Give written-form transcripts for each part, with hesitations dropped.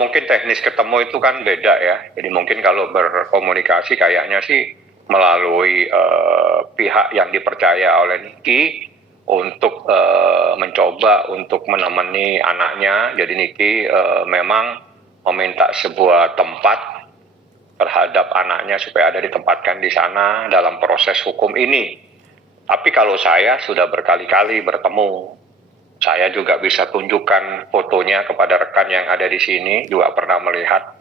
mungkin teknis ketemu itu kan beda ya. Jadi mungkin kalau berkomunikasi kayaknya sih melalui pihak yang dipercaya oleh Niki untuk mencoba untuk menemani anaknya. Jadi Niki memang meminta sebuah tempat terhadap anaknya supaya ada ditempatkan di sana dalam proses hukum ini. Tapi kalau saya sudah berkali-kali bertemu, saya juga bisa tunjukkan fotonya kepada rekan yang ada di sini, juga pernah melihat.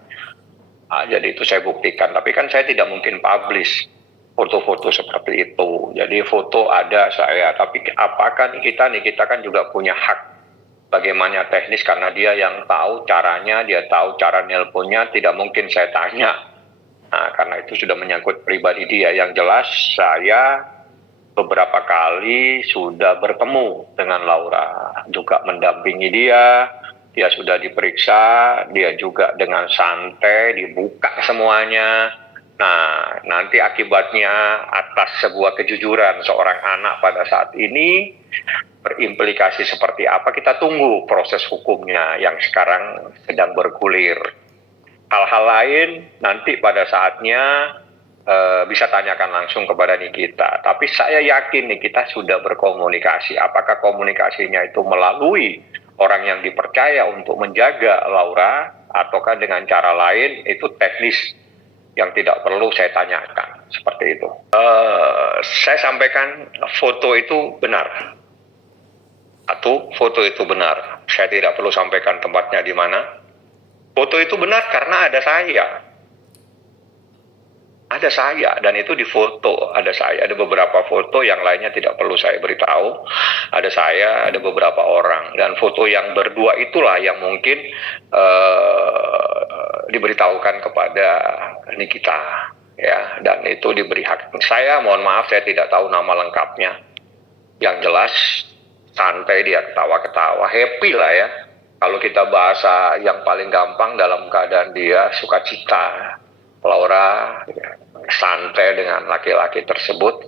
Jadi itu saya buktikan, tapi kan saya tidak mungkin publish foto-foto seperti itu. Jadi foto ada saya, tapi apakah kita kan juga punya hak bagaimana teknis, karena dia yang tahu caranya, dia tahu cara nelponnya, tidak mungkin saya tanya. Nah, karena itu sudah menyangkut pribadi dia. Yang jelas saya beberapa kali sudah bertemu dengan Laura, juga mendampingi dia. Dia sudah diperiksa, dia juga dengan santai dibuka semuanya. Nah, nanti akibatnya atas sebuah kejujuran seorang anak pada saat ini berimplikasi seperti apa, kita tunggu proses hukumnya yang sekarang sedang bergulir. Hal-hal lain nanti pada saatnya bisa tanyakan langsung kepada Nikita. Tapi saya yakin Nikita sudah berkomunikasi. Apakah komunikasinya itu melalui orang yang dipercaya untuk menjaga Laura, ataukah dengan cara lain, itu teknis yang tidak perlu saya tanyakan. Seperti itu. Saya sampaikan foto itu benar. Satu, foto itu benar. Saya tidak perlu sampaikan tempatnya di mana. Foto itu benar karena ada saya. Ada saya, dan itu difoto. Ada saya, ada beberapa foto, yang lainnya tidak perlu saya beritahu. Ada saya, ada beberapa orang. Dan foto yang berdua itulah yang mungkin diberitahukan kepada Nikita. Ya, dan itu diberi hak. Saya mohon maaf, saya tidak tahu nama lengkapnya. Yang jelas, santai dia, ketawa-ketawa, happy lah ya. Kalau kita bahasa yang paling gampang, dalam keadaan dia sukacita. Laura santai dengan laki-laki tersebut,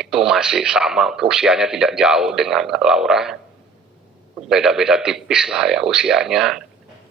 itu masih sama, usianya tidak jauh dengan Laura, beda-beda tipis lah ya usianya.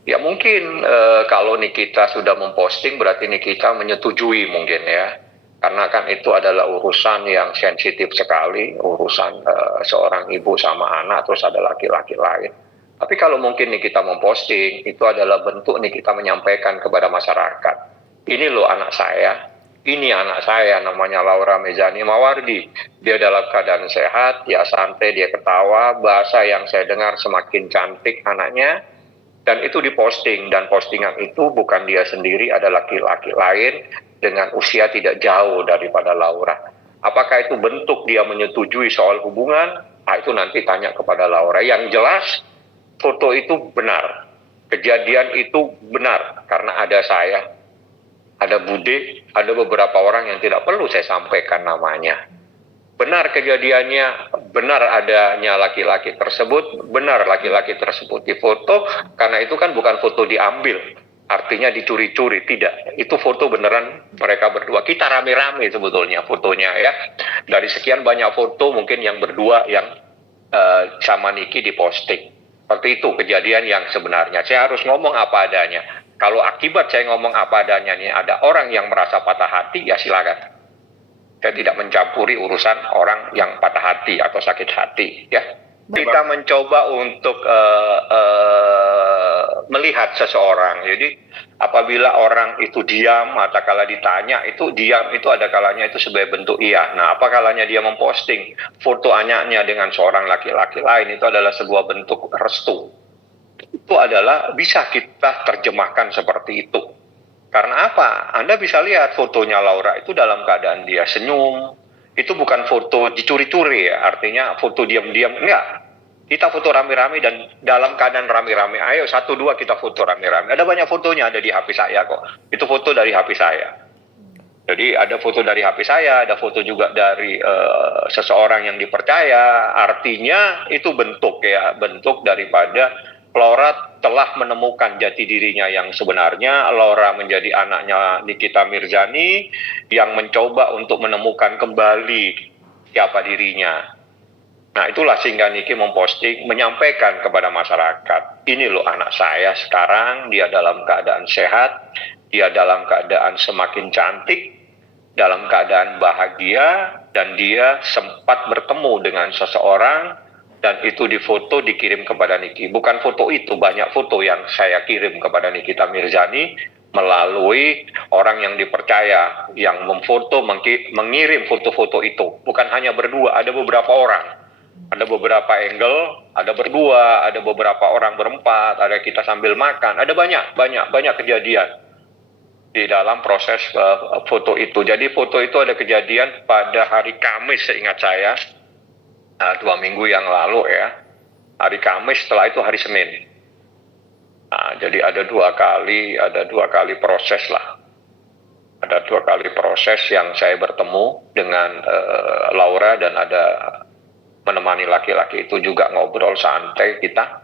Ya mungkin kalau Nikita sudah memposting, berarti Nikita menyetujui mungkin ya, karena kan itu adalah urusan yang sensitif sekali, urusan seorang ibu sama anak, terus ada laki-laki lain. Tapi kalau mungkin Nikita memposting, itu adalah bentuk Nikita menyampaikan kepada masyarakat, ini loh anak saya, ini anak saya, namanya Laura Mezani Mawardi. Dia dalam keadaan sehat, dia santai, dia ketawa, bahasa yang saya dengar semakin cantik anaknya, dan itu diposting. Dan postingan itu bukan dia sendiri, ada laki-laki lain dengan usia tidak jauh daripada Laura. Apakah itu bentuk dia menyetujui soal hubungan? Itu nanti tanya kepada Laura. Yang jelas, foto itu benar, kejadian itu benar, karena ada saya, ada Bude, ada beberapa orang yang tidak perlu saya sampaikan namanya. Benar kejadiannya, benar adanya laki-laki tersebut, benar laki-laki tersebut difoto, karena itu kan bukan foto diambil, artinya dicuri-curi, tidak. Itu foto beneran mereka berdua. Kita rame-rame sebetulnya fotonya ya. Dari sekian banyak foto, mungkin yang berdua yang sama Niki diposting. Seperti itu kejadian yang sebenarnya. Saya harus ngomong apa adanya. Kalau akibat saya ngomong apa adanya nih, ada orang yang merasa patah hati, ya silakan. Saya tidak mencampuri urusan orang yang patah hati atau sakit hati. Ya, kita mencoba untuk melihat seseorang. Jadi apabila orang itu diam, atau kala ditanya itu diam, itu ada kalanya itu sebagai bentuk iya. Nah, apa kalanya dia memposting foto anaknya dengan seorang laki-laki lain, itu adalah sebuah bentuk restu. Itu adalah bisa kita terjemahkan seperti itu. Karena apa? Anda bisa lihat fotonya Laura itu dalam keadaan dia senyum. Itu bukan foto dicuri-curi ya, artinya foto diam-diam. Enggak. Kita foto rame-rame dan dalam keadaan rame-rame. Ayo 1-2 kita foto rame-rame. Ada banyak fotonya, ada di HP saya kok. Itu foto dari HP saya. Jadi ada foto dari HP saya, ada foto juga dari seseorang yang dipercaya. Artinya itu bentuk ya, bentuk daripada Laura telah menemukan jati dirinya yang sebenarnya. Laura menjadi anaknya Nikita Mirzani yang mencoba untuk menemukan kembali siapa dirinya. Nah itulah sehingga Niki memposting, menyampaikan kepada masyarakat, ini loh anak saya sekarang, dia dalam keadaan sehat, dia dalam keadaan semakin cantik, dalam keadaan bahagia, dan dia sempat bertemu dengan seseorang, dan itu difoto dikirim kepada Niki. Bukan foto itu, banyak foto yang saya kirim kepada Nikita Mirzani melalui orang yang dipercaya, yang memfoto, mengirim foto-foto itu. Bukan hanya berdua, ada beberapa orang. Ada beberapa angle, ada berdua, ada beberapa orang berempat, ada kita sambil makan, ada banyak kejadian di dalam proses foto itu. Jadi foto itu ada kejadian pada hari Kamis seingat saya, 2 minggu yang lalu ya, hari Kamis, setelah itu hari Senin. Nah, jadi ada dua kali proses lah. Ada 2 kali proses yang saya bertemu dengan Laura, dan ada menemani laki-laki itu juga ngobrol santai kita.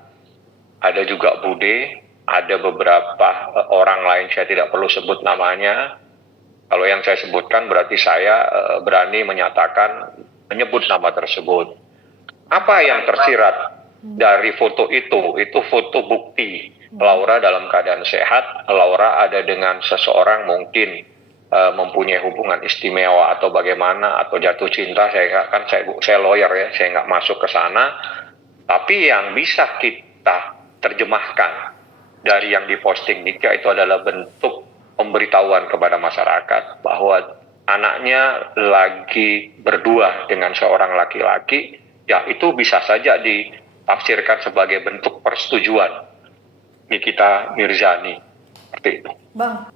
Ada juga Bude, ada beberapa orang lain saya tidak perlu sebut namanya. Kalau yang saya sebutkan berarti saya berani menyebut nama tersebut. Apa yang tersirat dari foto itu? Itu foto bukti Laura dalam keadaan sehat. Laura ada dengan seseorang, mungkin mempunyai hubungan istimewa atau bagaimana, atau jatuh cinta. Saya lawyer ya, saya nggak masuk ke sana. Tapi yang bisa kita terjemahkan dari yang diposting Nika itu adalah bentuk pemberitahuan kepada masyarakat bahwa anaknya lagi berdua dengan seorang laki-laki. Ya itu bisa saja ditafsirkan sebagai bentuk persetujuan Nikita Mirzani seperti itu. Bang,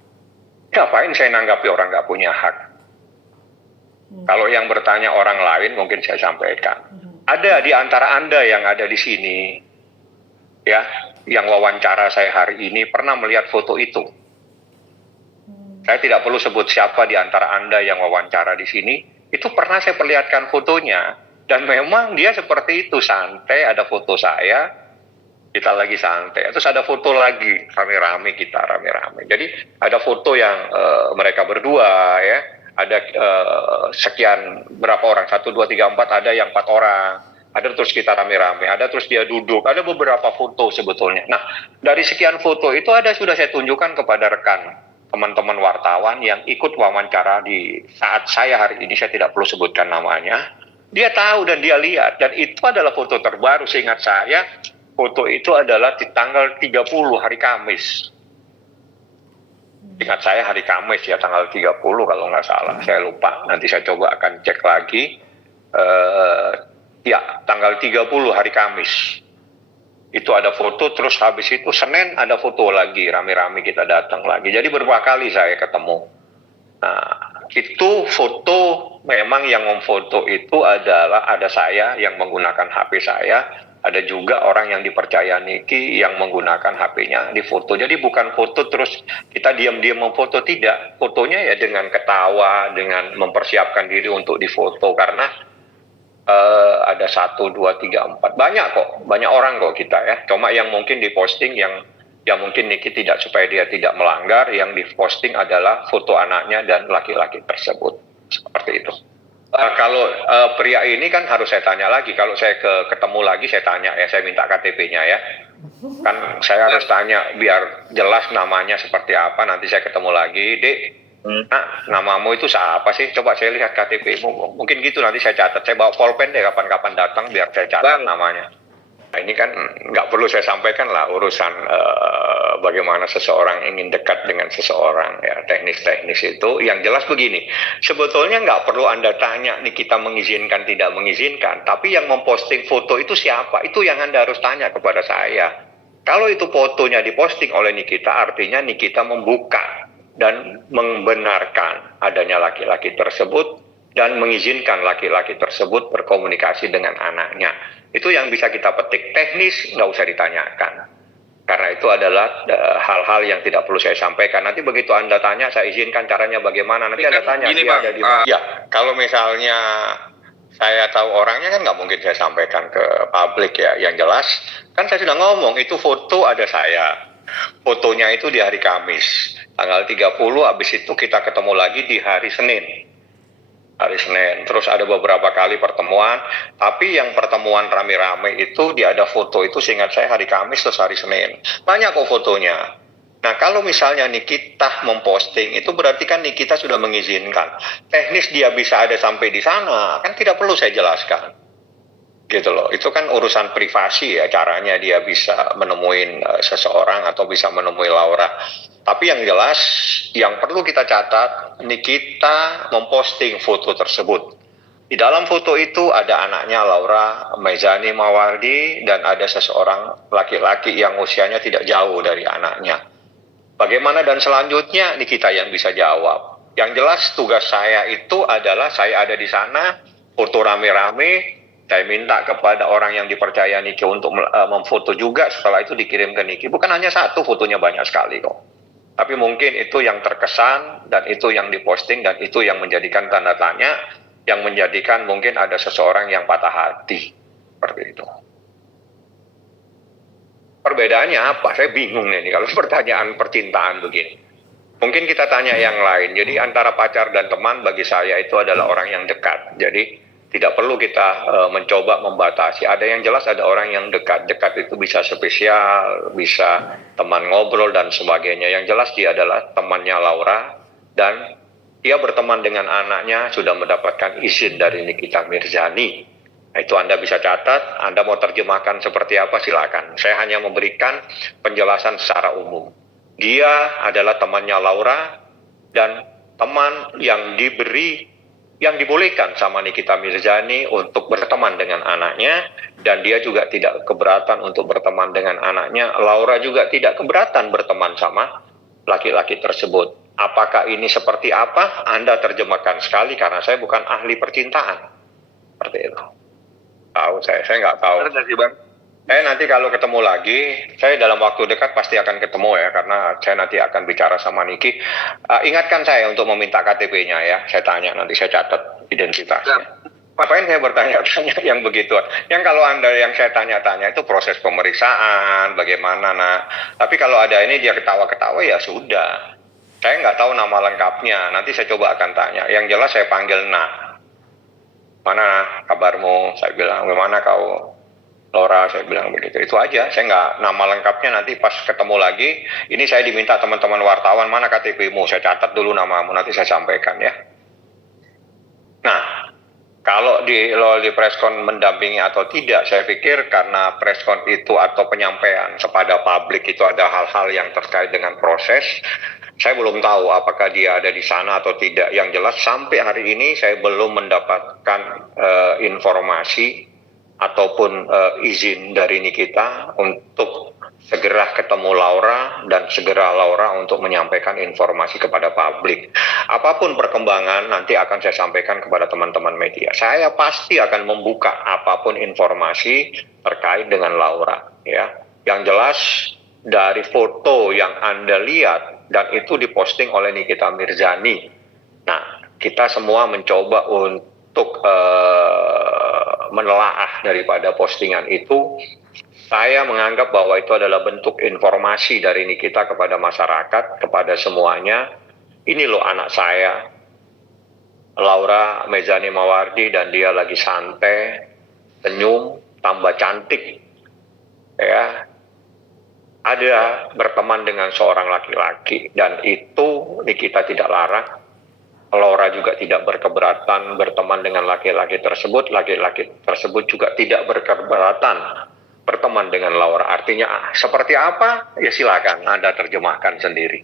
Ngapain saya nanggapi orang nggak punya hak? Kalau yang bertanya orang lain mungkin saya sampaikan. Ada di antara Anda yang ada di sini, ya, yang wawancara saya hari ini pernah melihat foto itu. Saya tidak perlu sebut siapa di antara Anda yang wawancara di sini. Itu pernah saya perlihatkan fotonya. Dan memang dia seperti itu, santai, ada foto saya. Kita lagi santai, terus ada foto lagi rame-rame, kita rame-rame. Jadi ada foto yang mereka berdua ya, ada sekian berapa orang, 1, 2, 3, 4, ada yang 4 orang, ada terus kita rame-rame, ada terus dia duduk, ada beberapa foto sebetulnya. Nah dari sekian foto itu sudah saya tunjukkan kepada rekan teman-teman wartawan yang ikut wawancara di saat saya hari ini, saya tidak perlu sebutkan namanya. Dia tahu dan dia lihat, dan itu adalah foto terbaru seingat saya. Foto itu adalah di tanggal 30 hari Kamis. Ingat saya hari Kamis ya, tanggal 30 kalau nggak salah. Saya lupa, nanti saya coba akan cek lagi. Ya, tanggal 30 hari Kamis. Itu ada foto, terus habis itu Senin ada foto lagi, rame-rame kita datang lagi. Jadi beberapa kali saya ketemu. Nah, itu foto memang yang memfoto itu adalah ada saya yang menggunakan HP saya. Ada juga orang yang dipercaya Niki yang menggunakan HP-nya di foto. Jadi bukan foto terus kita diam-diam memfoto, tidak. Fotonya ya dengan ketawa, dengan mempersiapkan diri untuk difoto. Karena ada 1, 2, 3, 4. Banyak kok, banyak orang kok kita ya. Cuma yang mungkin diposting yang mungkin Niki tidak, supaya dia tidak melanggar, yang diposting adalah foto anaknya dan laki-laki tersebut. Seperti itu. Kalau pria ini kan harus saya tanya lagi. Kalau saya ketemu lagi, saya tanya ya, saya minta KTP-nya ya. Kan saya harus tanya biar jelas namanya seperti apa. Nanti saya ketemu lagi, Dek, nah, namamu itu siapa sih? Coba saya lihat KTP-mu. Mungkin gitu, nanti saya catat. Saya bawa pulpen deh kapan-kapan datang biar saya catat namanya. Nah ini kan nggak perlu saya sampaikan lah urusan bagaimana seseorang ingin dekat dengan seseorang ya, teknis-teknis itu. Yang jelas begini, sebetulnya nggak perlu Anda tanya nih kita mengizinkan tidak mengizinkan, tapi yang memposting foto itu siapa, itu yang Anda harus tanya kepada saya. Kalau itu fotonya diposting oleh Nikita, artinya Nikita membuka dan membenarkan adanya laki-laki tersebut dan mengizinkan laki-laki tersebut berkomunikasi dengan anaknya. Itu yang bisa kita petik. Teknis nggak usah ditanyakan. Karena itu adalah hal-hal yang tidak perlu saya sampaikan. Nanti begitu Anda tanya, saya izinkan caranya bagaimana. Nanti Anda tanya, dia ada di mana. Ya, kalau misalnya saya tahu orangnya kan nggak mungkin saya sampaikan ke publik ya. Yang jelas, kan saya sudah ngomong, itu foto ada saya. Fotonya itu di hari Kamis. Tanggal 30, habis itu kita ketemu lagi di hari Senin. hari Senin. Terus ada beberapa kali pertemuan, tapi yang pertemuan rame-rame itu dia ada foto itu seingat saya hari Kamis terus hari Senin. Banyak kok fotonya. Nah, kalau misalnya Nikita memposting, itu berarti kan Nikita sudah mengizinkan. Teknis dia bisa ada sampai di sana, kan tidak perlu saya jelaskan. Gitu loh, itu kan urusan privasi ya, caranya dia bisa menemui seseorang atau bisa menemui Laura. Tapi yang jelas, yang perlu kita catat, Nikita memposting foto tersebut. Di dalam foto itu ada anaknya Laura Mezani Mawardi dan ada seseorang laki-laki yang usianya tidak jauh dari anaknya. Bagaimana dan selanjutnya Nikita yang bisa jawab. Yang jelas tugas saya itu adalah saya ada di sana, foto rame-rame, saya minta kepada orang yang dipercaya Niki untuk memfoto juga, setelah itu dikirim ke Niki. Bukan hanya satu, fotonya banyak sekali kok. Tapi mungkin itu yang terkesan, dan itu yang diposting, dan itu yang menjadikan tanda tanya, yang menjadikan mungkin ada seseorang yang patah hati. Seperti itu. Perbedaannya apa? Saya bingung nih kalau pertanyaan percintaan begini. Mungkin kita tanya yang lain. Jadi antara pacar dan teman bagi saya itu adalah orang yang dekat. Jadi tidak perlu kita mencoba membatasi. Ada yang jelas ada orang yang dekat. Dekat itu bisa spesial, bisa teman ngobrol dan sebagainya. Yang jelas dia adalah temannya Laura dan dia berteman dengan anaknya sudah mendapatkan izin dari Nikita Mirzani. Nah, itu Anda bisa catat, Anda mau terjemahkan seperti apa silakan. Saya hanya memberikan penjelasan secara umum. Dia adalah temannya Laura dan teman yang dibolehkan sama Nikita Mirzani untuk berteman dengan anaknya, dan dia juga tidak keberatan untuk berteman dengan anaknya. Laura juga tidak keberatan berteman sama laki-laki tersebut. Apakah ini seperti apa? Anda terjemahkan sekali karena saya bukan ahli percintaan. Seperti itu. Tahu saya nggak tahu. Nanti kalau ketemu lagi, saya dalam waktu dekat pasti akan ketemu ya, karena saya nanti akan bicara sama Niki. Ingatkan saya untuk meminta KTP-nya ya, saya tanya, nanti saya catat identitasnya. Ngapain saya bertanya-tanya yang begitu? Yang kalau Anda yang saya tanya-tanya itu proses pemeriksaan, bagaimana, nah. Tapi kalau ada ini dia ketawa-ketawa ya sudah. Saya nggak tahu nama lengkapnya, nanti saya coba akan tanya. Yang jelas saya panggil Nak. Mana kabarmu? Saya bilang, gimana kau? Laura, saya bilang begitu. Itu aja, saya nggak nama lengkapnya, nanti pas ketemu lagi, ini saya diminta teman-teman wartawan, mana KTP-mu? Saya catat dulu namamu, nanti saya sampaikan ya. Nah, kalau di preskon mendampingi atau tidak, saya pikir karena preskon itu atau penyampaian kepada publik itu ada hal-hal yang terkait dengan proses, saya belum tahu apakah dia ada di sana atau tidak. Yang jelas sampai hari ini saya belum mendapatkan informasi ataupun izin dari Nikita untuk segera ketemu Laura dan segera Laura untuk menyampaikan informasi kepada publik. Apapun perkembangan nanti akan saya sampaikan kepada teman-teman media. Saya pasti akan membuka apapun informasi terkait dengan Laura ya. Yang jelas dari foto yang Anda lihat dan itu diposting oleh Nikita Mirzani. Nah, kita semua mencoba untuk menelaah daripada postingan itu. Saya menganggap bahwa itu adalah bentuk informasi dari Nikita kepada masyarakat, kepada semuanya. Ini loh anak saya, Laura Mezani Mawardi, dan dia lagi santai, senyum, tambah cantik, ya. Ada berteman dengan seorang laki-laki, dan itu Nikita tidak larang. Laura juga tidak berkeberatan berteman dengan laki-laki tersebut juga tidak berkeberatan berteman dengan Laura. Artinya seperti apa? Ya silakan Anda terjemahkan sendiri.